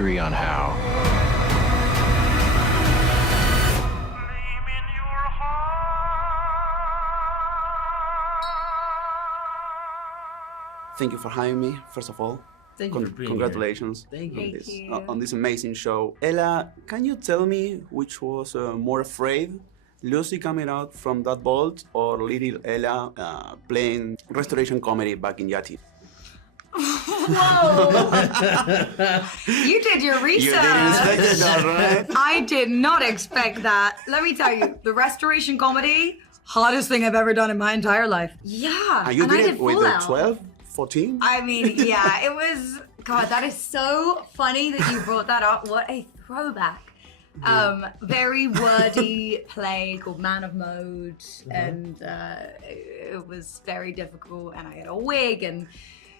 agree on how. Thank you for having me, first of all. Thank you for being Congratulations here. Thank you. on this amazing show. Ella, can you tell me which was more afraid? Lucy coming out from that vault or little Ella playing restoration comedy back in Yachty? Whoa! You did your research. You didn't expect that, right? I did not expect that. Let me tell you, the restoration comedy, hardest thing I've ever done in my entire life. Yeah. And you did I it with the Fallout. 12, 14? I mean, yeah, it was, God, that is so funny that you brought that up. What a throwback. Very wordy play called Man of Mode, and it was very difficult, and I had a wig, and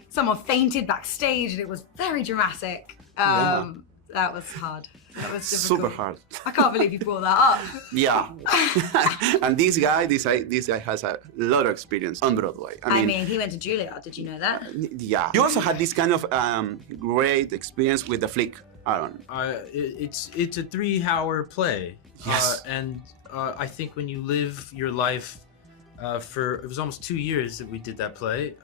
someone fainted backstage, and it was very dramatic. That was hard. That was difficult. Super hard. I can't believe you brought that up. Yeah. And this guy has a lot of experience on Broadway. I mean, he went to Juilliard. Did you know that? Yeah. You also had this kind of great experience with the flick, Aaron. It's a 3-hour play. Yes. And I think when you live your life it was almost 2 years that we did that play,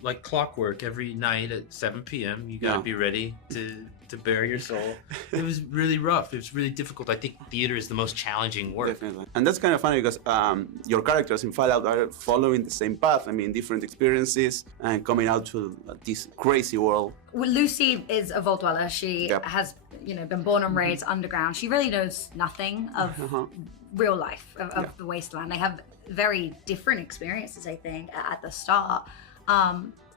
like clockwork, every night at 7 p.m. You gotta be ready to bare your soul. It was really rough. It was really difficult. I think theater is the most challenging work. Definitely. And that's kind of funny because your characters in Fallout are following the same path. I mean, different experiences and coming out to this crazy world. Well, Lucy is a vault dweller. She has, been born and raised underground. She really knows nothing of real life, of the wasteland. They have very different experiences, I think, at the start.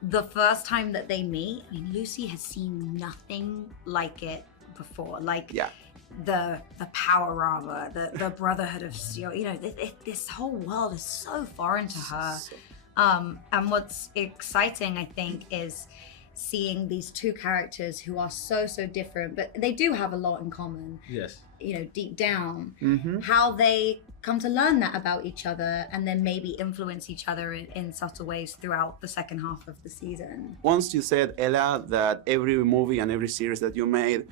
The first time that they meet, I mean, Lucy has seen nothing like it before. Like the power armor, the Brotherhood of Steel. This whole world is so foreign to her. And what's exciting, I think, is seeing these two characters who are so different, but they do have a lot in common. Yes. Deep down, how they come to learn that about each other and then maybe influence each other in subtle ways throughout the second half of the season. Once you said, Ella, that every movie and every series that you made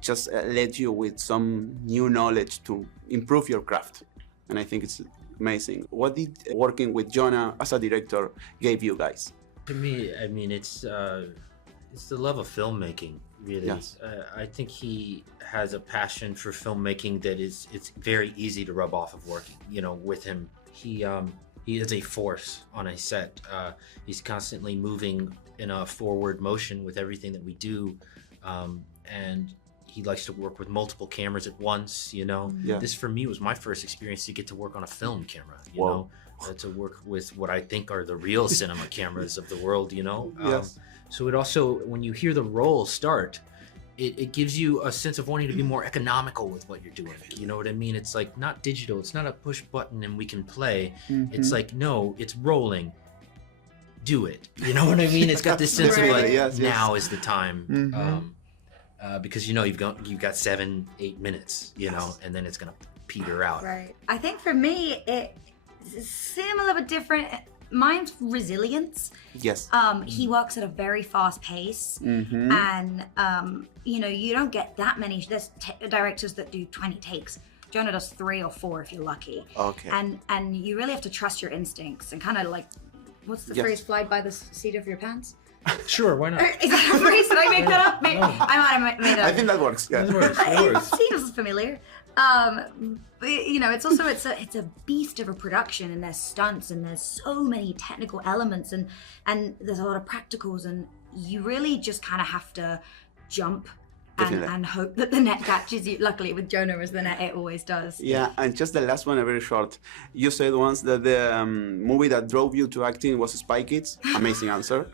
just led you with some new knowledge to improve your craft. And I think it's amazing. What did working with Jonah as a director gave you guys? To me, I mean, it's the love of filmmaking, really. Yes. I think he has a passion for filmmaking that it's very easy to rub off of working, with him. He is a force on a set. He's constantly moving in a forward motion with everything that we do. And he likes to work with multiple cameras at once, Yeah. This, for me, was my first experience to get to work on a film camera, Whoa. To work with what I think are the real cinema cameras of the world, Yes. So it also, when you hear the roll start, it gives you a sense of wanting to be more economical with what you're doing. You know what I mean? It's like not digital. It's not a push button and we can play. It's like, no, it's rolling. Do it. You know what I mean? It's got this sense of like, now is the time. Because you've got 7-8 minutes, and then it's gonna peter out. Right. I think for me, it's similar but different. Mine's resilience. Yes. He works at a very fast pace, and you don't get that many. There's directors that do 20 takes. Jonah does 3 or 4 if you're lucky. Okay. And you really have to trust your instincts and kind of like, what's the phrase? Fly by the seat of your pants. Sure, why not? Is that a phrase? Did I make that up? I might have made that up. I think that works. Yeah. It works. It seems familiar. But, it's also it's a beast of a production, and there's stunts, and there's so many technical elements, and there's a lot of practicals, and you really just kind of have to jump and hope that the net catches you. Luckily, with Jonah as the net, it always does. Yeah, and just the last one, a very short. You said once that the movie that drove you to acting was Spy Kids. Amazing answer.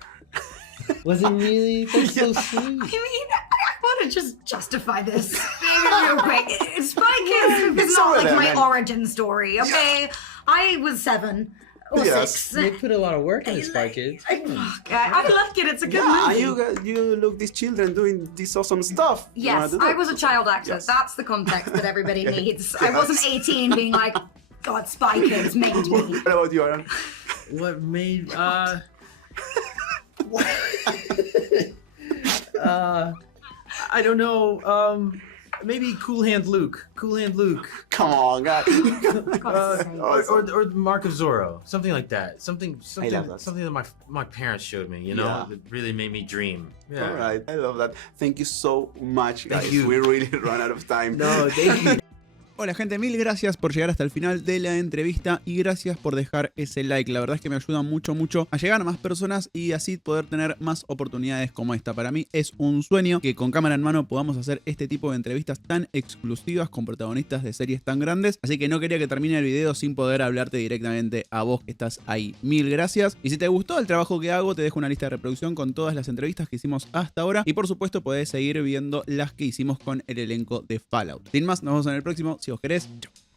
Was it really? That's so sweet. I mean, I want to just justify this real quick. Spy Kids is not like my origin story, okay? Yeah. I was 7 or 6. They put a lot of work in Spy Kids. I like it. It's a good movie. You look these children doing this awesome stuff. Yes, I was a child actor. Yes. That's the context that everybody needs. I wasn't 18 being like, God, Spy Kids made me. What about you, Aaron? What made... I don't know. Maybe Cool Hand Luke. Cool Hand Luke. Come on, God. Or Mark of Zorro. Something like that. Something that my parents showed me, you know, that really made me dream. Yeah. All right. I love that. Thank you so much, guys. Thank you. We really run out of time. No, thank you. Hola gente, mil gracias por llegar hasta el final de la entrevista y gracias por dejar ese like. La verdad es que me ayuda mucho a llegar a más personas y así poder tener más oportunidades como esta. Para mí es un sueño que con cámara en mano podamos hacer este tipo de entrevistas tan exclusivas con protagonistas de series tan grandes. Así que no quería que termine el video sin poder hablarte directamente a vos que estás ahí. Mil gracias. Y si te gustó el trabajo que hago, te dejo una lista de reproducción con todas las entrevistas que hicimos hasta ahora. Y por supuesto podés seguir viendo las que hicimos con el elenco de Fallout. Sin más, nos vemos en el próximo. Si os querés, chao.